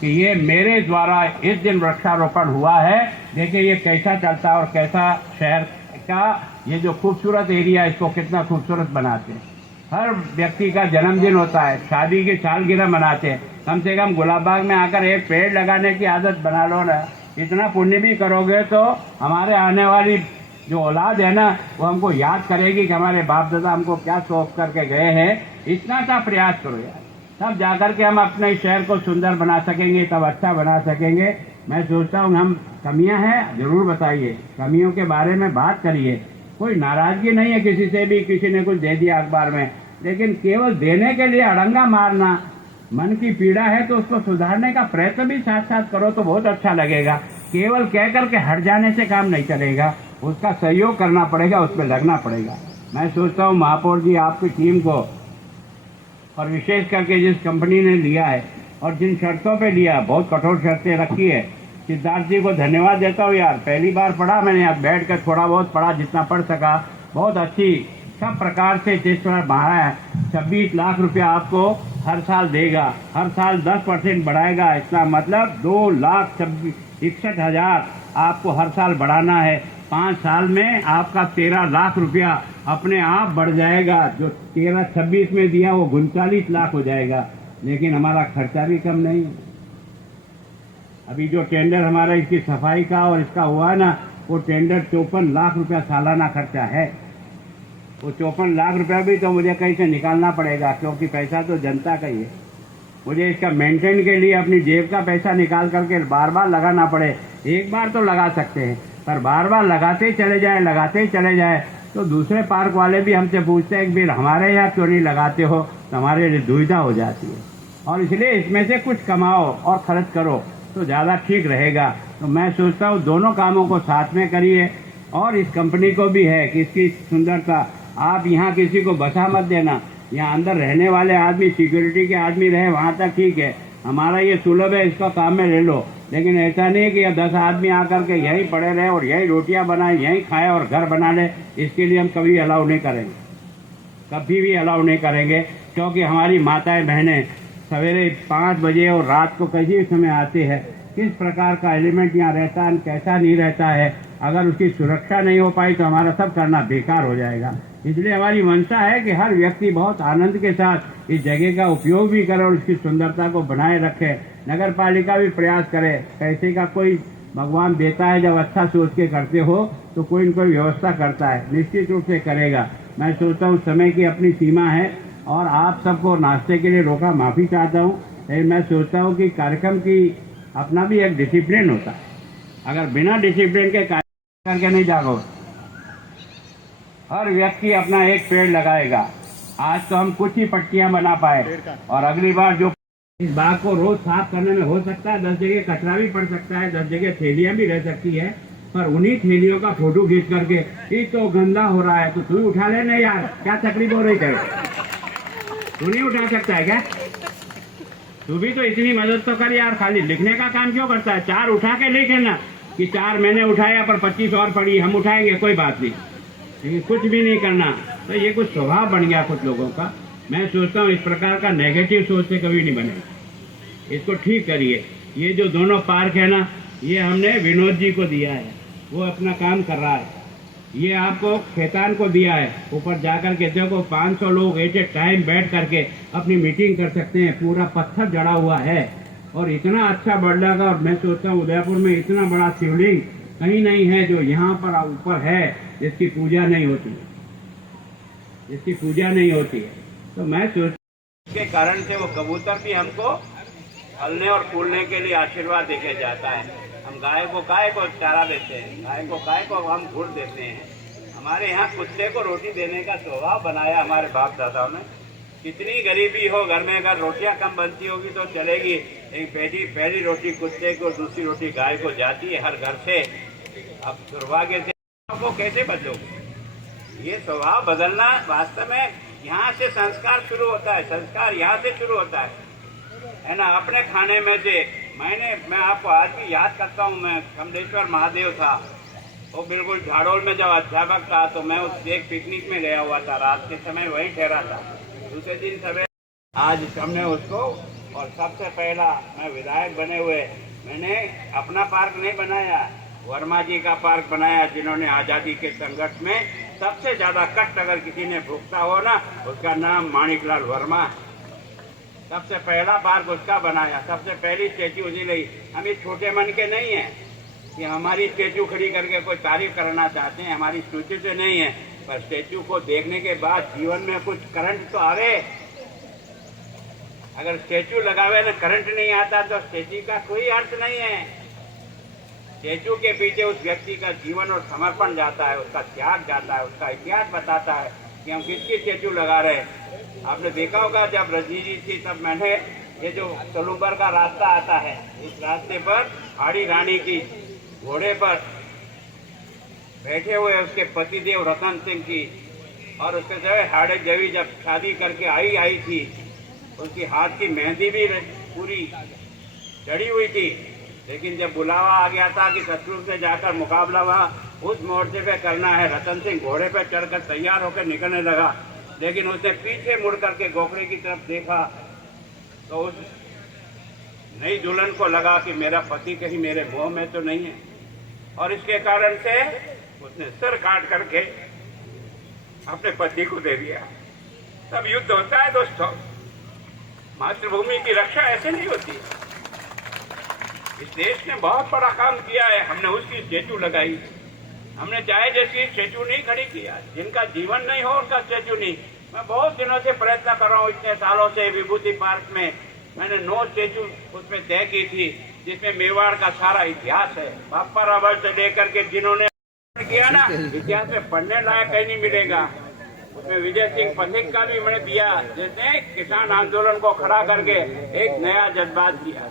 कि ये मेरे द्वारा इस दिन वृक्षारोपण हुआ है। देखिए ये कैसा चलता है और कैसा शहर का ये जो खूबसूरत एरिया है इसको कितना खूबसूरत बनाते हैं। हर व्यक्ति का जन्मदिन होता है, शादी की सालगिरह मनाते हैं। कम से कम गुलाब बाग में आकर एक पेड़ लगाने की आदत बना लो ना। इतना पुण्य भी करोगे तो हमारे आने वाली जो औलाद है ना वो हमको याद करेगी कि हमारे बाप दादा हमको क्या सौंप करके गए हैं। इतना सा प्रयास करो यार, तब जाकर के हम अपने शहर को सुंदर बना सकेंगे, तब अच्छा बना सकेंगे। मैं सोचता हूँ हम कमियां हैं जरूर बताइए, कमियों के बारे में बात करिए। कोई नाराजगी नहीं है किसी से भी, किसी ने कुछ दे दिया अखबार में, लेकिन केवल देने के लिए अड़ंगा मारना, मन की पीड़ा है तो उसको सुधारने का प्रयत्न भी साथ साथ करो तो बहुत अच्छा लगेगा। केवल कह करके हट जाने से काम नहीं चलेगा, उसका सहयोग करना पड़ेगा, उसमें लगना पड़ेगा। मैं सोचता हूँ महापौर जी आपकी टीम को और विशेष करके जिस कंपनी ने लिया है और जिन शर्तों पे लिया, बहुत कठोर शर्तें रखी है, सिद्धार्थ जी को धन्यवाद देता हूँ यार। पहली बार पढ़ा मैंने, यहाँ बैठ कर थोड़ा बहुत पढ़ा, जितना पढ़ सका। बहुत अच्छी सब प्रकार से जिस तरह बढ़ाया है। 26 लाख रुपया आपको हर साल देगा, हर साल 10% बढ़ाएगा। इसका मतलब 2,61,000 आपको हर साल बढ़ाना है। 5 साल में आपका 13 लाख रुपया अपने आप बढ़ जाएगा। जो 13-26 में दिया वो 39 लाख हो जाएगा। लेकिन हमारा खर्चा भी कम नहीं है। अभी जो टेंडर हमारा इसकी सफाई का और इसका हुआ ना, वो टेंडर 54 लाख रुपया सालाना खर्चा है। वो 54 लाख रुपया भी तो मुझे कहीं से निकालना पड़ेगा, क्योंकि पैसा तो जनता का ही है। मुझे इसका मेंटेन के लिए अपनी जेब का पैसा निकाल करके बार बार लगाना पड़े। एक बार तो लगा सकते हैं, पर बार बार लगाते ही चले जाए तो दूसरे पार्क वाले भी हमसे पूछते हैं कि फिर हमारे यहाँ क्यों नहीं लगाते हो, तो हमारे लिए दुविधा हो जाती है। और इसलिए इसमें से कुछ कमाओ और खर्च करो तो ज़्यादा ठीक रहेगा। तो मैं सोचता हूँ दोनों कामों को साथ में करिए। और इस कंपनी को भी है कि इसकी सुंदरता, आप यहाँ किसी को बसा मत देना। यहाँ अंदर रहने वाले आदमी, सिक्योरिटी के आदमी रहे वहाँ तक ठीक है, हमारा ये सुलभ है, इसका काम में ले लो। लेकिन ऐसा नहीं कि 10 आदमी आकर के यहीं पड़े रहे और यहीं रोटियां बनाए, यहीं खाए और घर बना ले। इसके लिए हम कभी अलाउ नहीं करेंगे, कभी भी अलाउ नहीं करेंगे। क्योंकि हमारी माताएं बहनें सवेरे 5 बजे और रात को किसी भी समय आते हैं। किस प्रकार का एलिमेंट यहाँ रहता है, कैसा नहीं रहता है, अगर उसकी सुरक्षा नहीं हो पाई तो हमारा सब करना बेकार हो जाएगा। इसलिए हमारी मंशा है कि हर व्यक्ति बहुत आनंद के साथ इस जगह का उपयोग भी करे और इसकी सुंदरता को बनाए रखे। नगर पालिका भी प्रयास करे। पैसे का कोई भगवान देता है, जब अच्छा सोच के करते हो तो कोई न कोई व्यवस्था करता है, निश्चित रूप से करेगा। मैं सोचता हूँ समय की अपनी सीमा है और आप सबको नाश्ते के लिए रोका, माफ़ी चाहता हूँ। लेकिन मैं सोचता हूँ कि कार्यक्रम की अपना भी एक डिसिप्लिन होता है। अगर बिना डिसिप्लिन के कार्यक्रम करके नहीं जाओ, हर व्यक्ति अपना एक पेड़ लगाएगा। आज तो हम कुछ ही पट्टियां बना पाए, और अगली बार जो इस बाग को रोज साफ करने में हो सकता है 10 जगह कचरा भी पड़ सकता है, 10 जगह थैलियां भी रह सकती है, पर उन्हीं थैलियों का फोटो खींच करके ये तो गंदा हो रहा है तो तू उठा ले। नहीं यार, क्या तकलीफ हो रही है, तू नहीं उठा सकता है क्या? तू भी तो इतनी मदद तो कर यार, खाली लिखने का काम क्यों करता है? 4 उठा के लिखे ना कि 4 मैंने उठाया पर 25 और पड़ी, हम उठाएंगे, कोई बात नहीं। लेकिन कुछ भी नहीं करना, तो ये कुछ स्वभाव बन गया कुछ लोगों का। मैं सोचता हूँ इस प्रकार का नेगेटिव सोच से कभी नहीं बने, इसको ठीक करिए। ये जो दोनों पार्क है ना, ये हमने विनोद जी को दिया है, वो अपना काम कर रहा है। ये आपको खेतान को दिया है, ऊपर जाकर के देखो 500 लोग एट ए टाइम बैठ करके अपनी मीटिंग कर सकते हैं। पूरा पत्थर जड़ा हुआ है और इतना अच्छा बढ़ जाएगा। और मैं सोचता हूँ उदयपुर में इतना बड़ा शिवलिंग कहीं नहीं है जो यहाँ पर ऊपर है, जिसकी पूजा नहीं होती है, जिसकी पूजा नहीं होती है। तो मैं सोचता के कारण से वो कबूतर भी हमको फलने और फूलने के लिए आशीर्वाद देके जाता है। हम गाय को चारा देते हैं, गाय को हम घूर देते हैं। हमारे यहाँ कुत्ते को रोटी देने का स्वभाव बनाया हमारे बाप दादाओं ने। कितनी गरीबी हो घर में, अगर रोटियां कम बनती होगी तो चलेगी, एक पहली रोटी कुत्ते को, दूसरी रोटी गाय को जाती है हर घर से। अब दुर्भाग्य से आपको कैसे बदलोगे? ये स्वभाव बदलना वास्तव में यहाँ से संस्कार शुरू होता है, संस्कार यहाँ से शुरू होता है ना। अपने खाने में से मैं आपको आज भी याद करता हूँ, मैं कमलेश्वर महादेव था, वो बिल्कुल झाड़ोल में जब अध्यापक था तो मैं उस एक पिकनिक में गया हुआ था, रात के समय वहीं ठहरा था। दूसरे दिन सवेरे आज हमने उसको और सबसे पहला मैं विधायक बने हुए मैंने अपना पार्क नहीं बनाया, वर्मा जी का पार्क बनाया, जिन्होंने आज़ादी के संघर्ष में सबसे ज़्यादा कष्ट अगर किसी ने भुगता हो ना, उसका नाम माणिकलाल वर्मा। सबसे पहला पार्क उसका बनाया, सबसे पहली स्टेचू उसी रही। हम इस छोटे मन के नहीं हैं कि हमारी स्टेचू खड़ी करके कोई तारीफ करना चाहते हैं, हमारी स्टेचू से नहीं है, पर स्टेचू को देखने के बाद जीवन में कुछ करंट तो आवे। अगर स्टेचू लगावे ना करंट नहीं आता तो स्टेचू का कोई अर्थ नहीं है। स्टेचू के पीछे उस व्यक्ति का जीवन और समर्पण जाता है, उसका त्याग जाता है, उसका इतिहास बताता है कि हम किसकी स्टेचू लगा रहे हैं। आपने देखा होगा जब रजनी जी थी तब मैंने ये जो सलूबर का रास्ता आता है, इस रास्ते पर आड़ी रानी की घोड़े पर बैठे हुए उसके पतिदेव रतन सिंह की और उसके जो हाड़े देवी जब शादी करके आई थी, उसकी हाथ की मेहंदी भी पूरी चढ़ी हुई थी। लेकिन जब बुलावा आ गया था कि शत्रु से जाकर मुकाबला वहाँ उस मोर्चे पे करना है, रतन सिंह घोड़े पे चढ़कर तैयार होकर निकलने लगा, लेकिन उसने पीछे मुड़ करके गोखरे की तरफ देखा तो उस नई दुल्हन को लगा कि मेरा पति कहीं मेरे मोह में तो नहीं है, और इसके कारण से उसने सिर काट करके अपने पति को दे दिया। तब युद्ध होता है दोस्तों, मातृभूमि की रक्षा ऐसे नहीं होती। इस देश ने बहुत बड़ा काम किया है, हमने उसकी स्टेचू लगाई, हमने चाहे जैसी स्टेचू नहीं खड़ी किया, जिनका जीवन नहीं हो उनका स्टेचू नहीं। मैं बहुत दिनों से प्रयत्न कर रहा हूँ, इतने सालों से विभूति पार्क में मैंने 9 स्टेचू उसमें तय की थी, जिसमें मेवाड़ का सारा इतिहास है, बापा रावल से लेकर के जिन्होंने किया ना, इतिहास में पढ़ने लायक कहीं नहीं मिलेगा। उसमें विजय सिंह पथिक का भी मैंने दिया, जिसने किसान आंदोलन को खड़ा करके एक नया जज्बात दिया।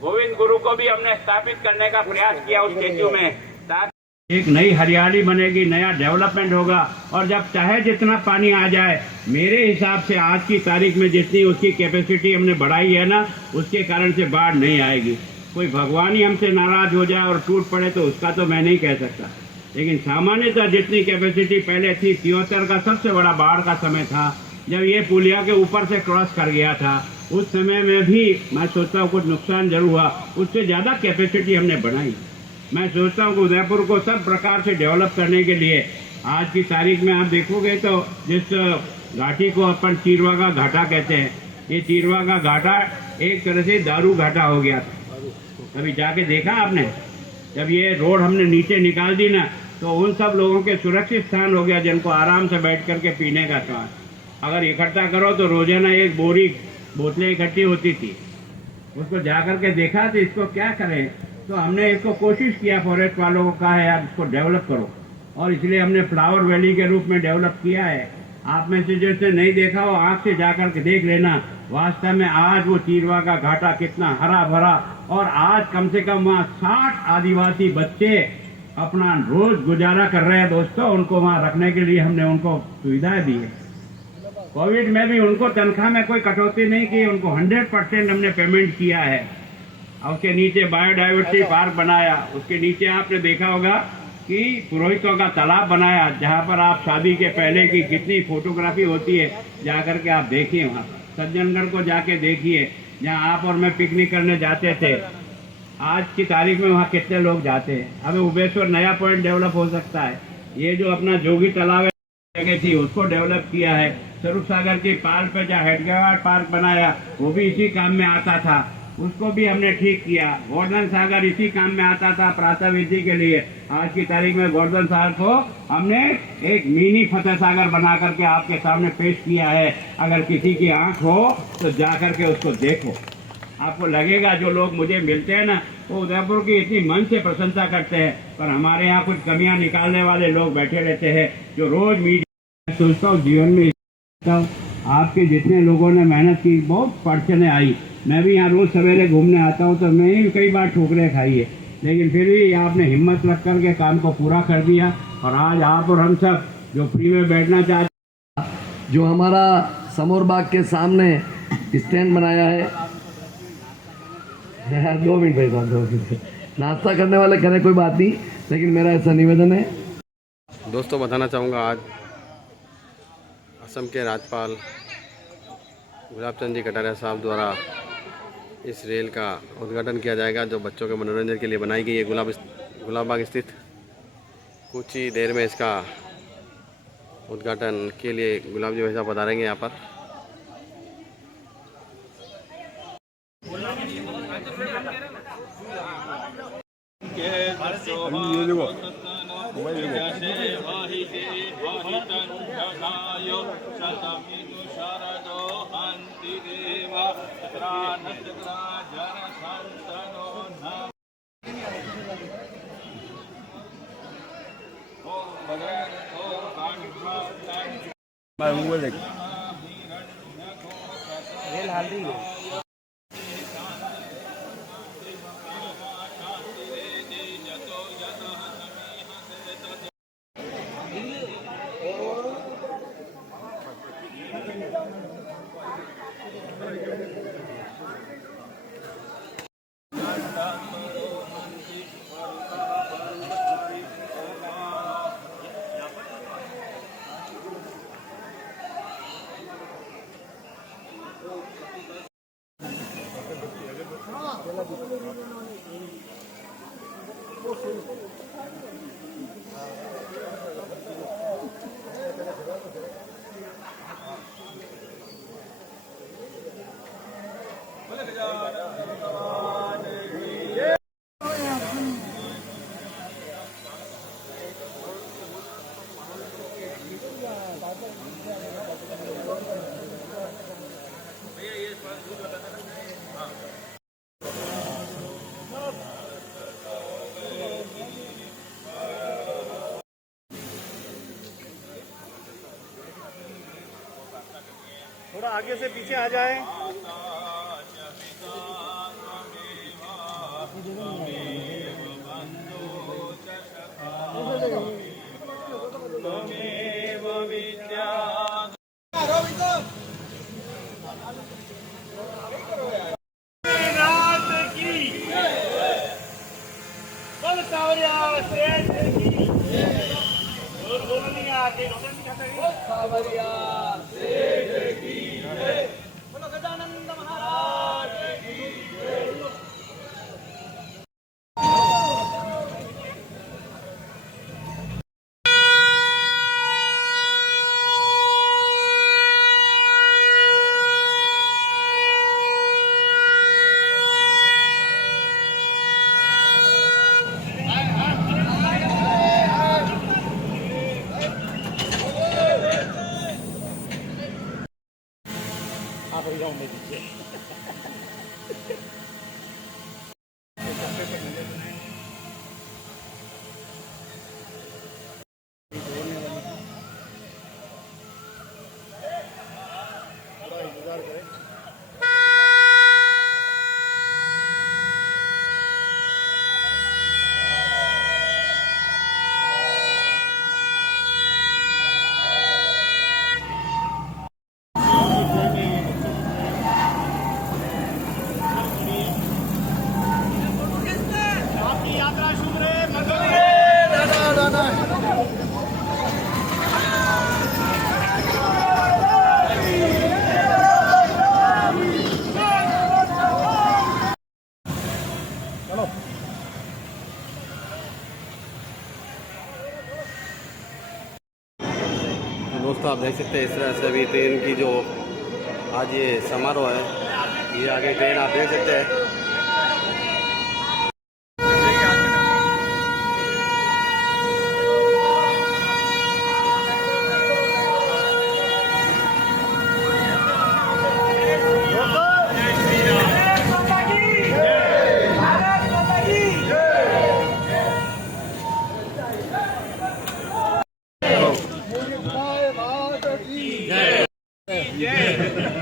गोविंद गुरु को भी हमने स्थापित करने का प्रयास किया उस स्टेचू में, ताकि एक नई हरियाली बनेगी, नया डेवलपमेंट होगा। और जब चाहे जितना पानी आ जाए, मेरे हिसाब से आज की तारीख में जितनी उसकी कैपेसिटी हमने बढ़ाई है ना, उसके कारण से बाढ़ नहीं आएगी। कोई भगवान ही हमसे नाराज हो जाए और टूट पड़े तो उसका तो मैं नहीं कह सकता, लेकिन सामान्यतः जितनी कैपेसिटी पहले थी, 73 का सबसे बड़ा बाढ़ का समय था, जब ये पुलिया के ऊपर से क्रॉस कर गया था, उस समय में भी मैं सोचता हूँ कुछ नुकसान जरूर हुआ, उससे ज़्यादा कैपेसिटी हमने बढ़ाई। मैं सोचता हूँ कि उदयपुर को सब प्रकार से डेवलप करने के लिए आज की तारीख में आप देखोगे तो जिस घाटी को अपन चीरवा का घाटा कहते हैं, ये चीरवा का घाटा एक तरह से दारू घाटा हो गया था। कभी जाके देखा आपने? जब ये रोड हमने नीचे निकाल दी ना, तो उन सब लोगों के सुरक्षित स्थान हो गया जिनको आराम से बैठ करके पीने का स्थान। अगर इकट्ठा करो तो रोजाना एक बोरी बोतलें इकट्ठी होती थी, उसको जा करके देखा तो इसको क्या करें, तो हमने इसको कोशिश किया, फॉरेस्ट वालों को कहा है आप इसको डेवलप करो, और इसलिए हमने फ्लावर वैली के रूप में डेवलप किया है। आप में से जिसने नहीं देखा हो आँख से जा करके देख लेना, वास्तव में आज वो चीरवा का घाटा कितना हरा भरा, और आज कम से कम वहाँ 60 आदिवासी बच्चे अपना रोज गुजारा कर रहे हैं दोस्तों। उनको वहाँ रखने के लिए हमने उनको सुविधाएं दी है। कोविड में भी उनको तनख्वाह में कोई कटौती नहीं की, उनको 100% हमने पेमेंट किया है। और उसके नीचे बायोडाइवर्सिटी पार्क बनाया, उसके नीचे आपने देखा होगा कि पुरोहितों का तालाब बनाया, जहाँ पर आप शादी के पहले की कितनी फोटोग्राफी होती है, जा करके आप देखिए। वहाँ पर सज्जनगढ़ को जाके देखिए, जहाँ आप और मैं पिकनिक करने जाते थे। आज की तारीख में वहाँ कितने लोग जाते हैं। अब उबेश्वर नया पॉइंट डेवलप हो सकता है। ये जो अपना जोगी तालाब जगह थी उसको डेवलप किया है। स्वरूप सागर की पाल पे जहाँ हेडगेवार पार्क बनाया, वो भी इसी काम में आता था, उसको भी हमने ठीक किया। गोवर्धन सागर इसी काम में आता था प्रातःविधि के लिए। आज की तारीख में गोवर्धन सागर को हमने एक मिनी फतेह सागर बना करके आपके सामने पेश किया है। अगर किसी की आंख हो तो जा करके उसको देखो, आपको लगेगा जो लोग मुझे मिलते हैं ना, वो उदयपुर की इतनी मन से प्रशंसा करते हैं, पर हमारे यहाँ कुछ कमियां निकालने वाले लोग बैठे रहते हैं जो रोज मीडिया। सोचता हूँ जीवन में आपके जितने लोगों ने मेहनत की, बहुत अड़चने आई। मैं भी यहाँ रोज सवेरे घूमने आता हूँ तो मैंने भी कई बार ठोकरें खाई है, लेकिन फिर भी आपने हिम्मत रख करके काम को पूरा कर दिया। और आज आप और हम सब जो फ्री में बैठना चाहते, जो हमारा समोर बाग के सामने स्टैंड बनाया है, 2 मिनट भाई साहब, 2 मिनट। नाश्ता करने वाले करें कोई बात नहीं, लेकिन मेरा ऐसा निवेदन है। दोस्तों बताना चाहूँगा, आज असम के राज्यपाल गुलाब चंद जी कटारिया साहब द्वारा इस रेल का उद्घाटन किया जाएगा जो बच्चों के मनोरंजन के लिए बनाई गई है गुलाबबाग स्थित। कुछ ही देर में इसका उद्घाटन के लिए गुलाब जी भाई साहब पधारेंगे यहाँ पर। रेल हाल रही है। थोड़ा आगे से पीछे आ जाए। दोस्तों आप देख सकते हैं इस तरह से अभी ट्रेन की जो आज ये समारोह है, ये आगे ट्रेन आप देख सकते हैं। जय